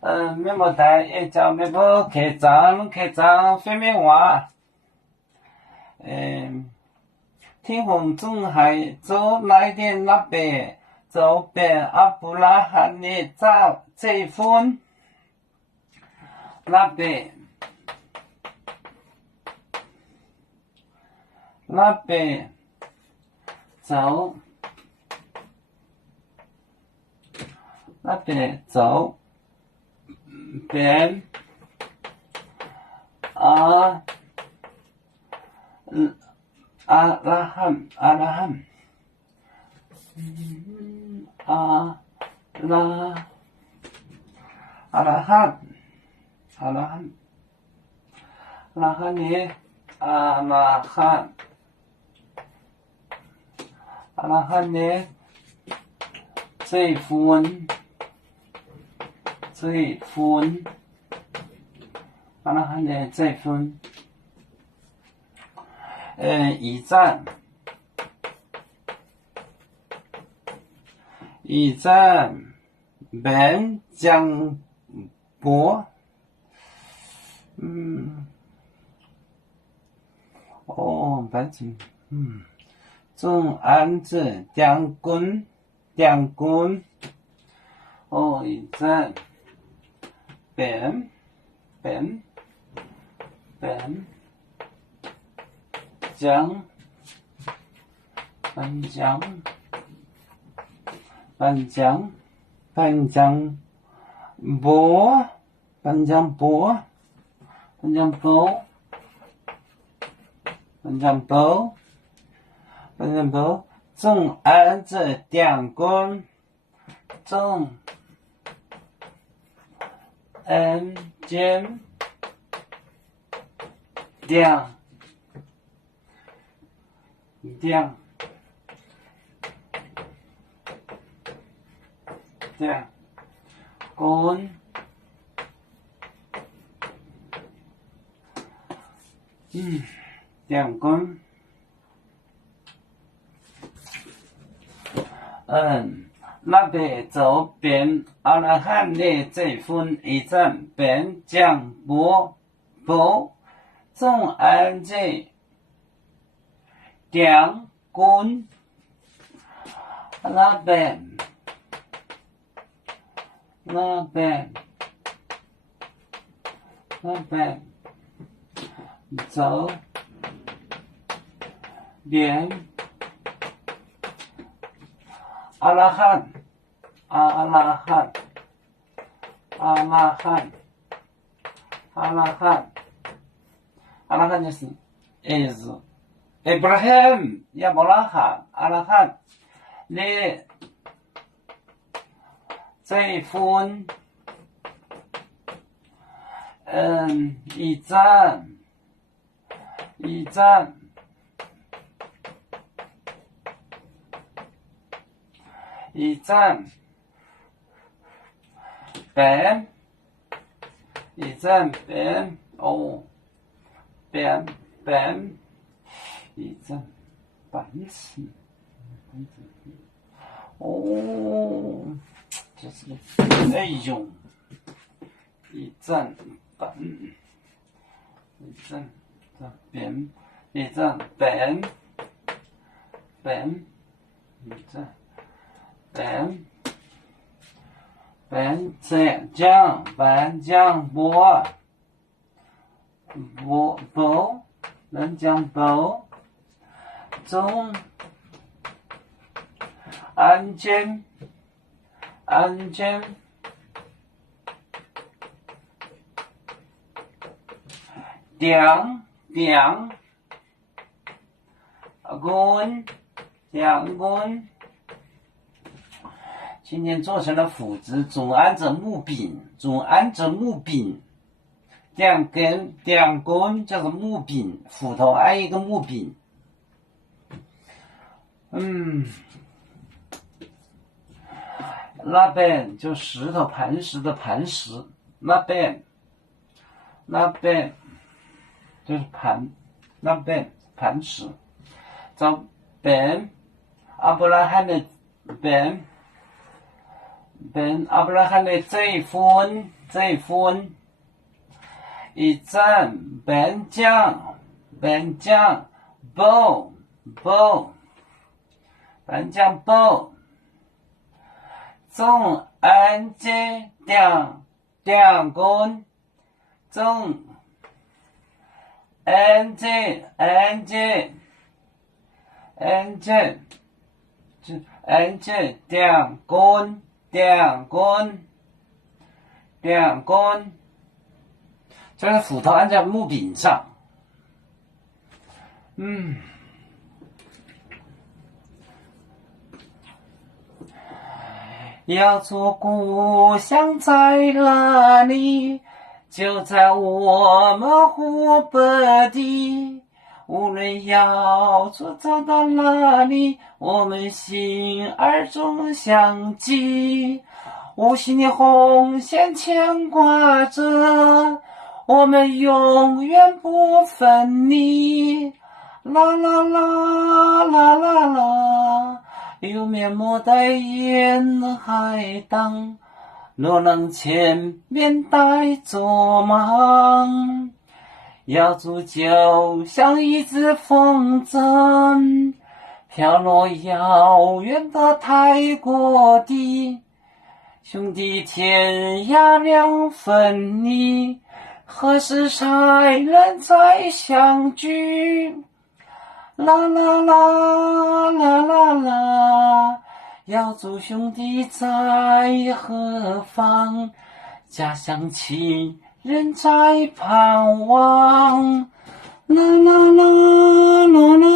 咩冇帶一隻咩不開張飛咩話天空中海走來電那邊走遍阿布拉罕的這份那邊走那邊走遍阿拉罕阿拉罕呢這份阿拉罕的這份一站邊江波反正中安子將軍一站邊江中安子將軍那邊走遍阿拉罕的這份一站邊江波中安子將軍那邊走遍阿拉罕就是 is Abraham 亞伯拉罕阿拉罕的這份一站邊一站板子这是哎呦一站板一站邊一站邊一站邊江波南江波中安全将軍今天做成了斧子，总按着木柄，两根叫做木柄，斧头按一个木柄。那边就石头磐石的磐石，那边就是那边磐石，这边阿伯拉罕的边本阿布拉罕的这份，一战本将，报，本将报，总安杰两公，总安杰两公，就是斧头按在木柄上。要做故乡在哪里？就在我们湖北地。无论要走到哪里，我们心儿中相系。无形的红线牵挂着，我们永远不分离。啦啦啦啦啦啦，有面目的沿海荡，若能前面带着忙，要煮就像一只风筝，飘落遥远的泰国地。兄弟天涯两分离，何时才能再相聚？啦啦啦啦啦啦，要祝兄弟在何方？家乡亲人在盼望。啦啦啦啦啦。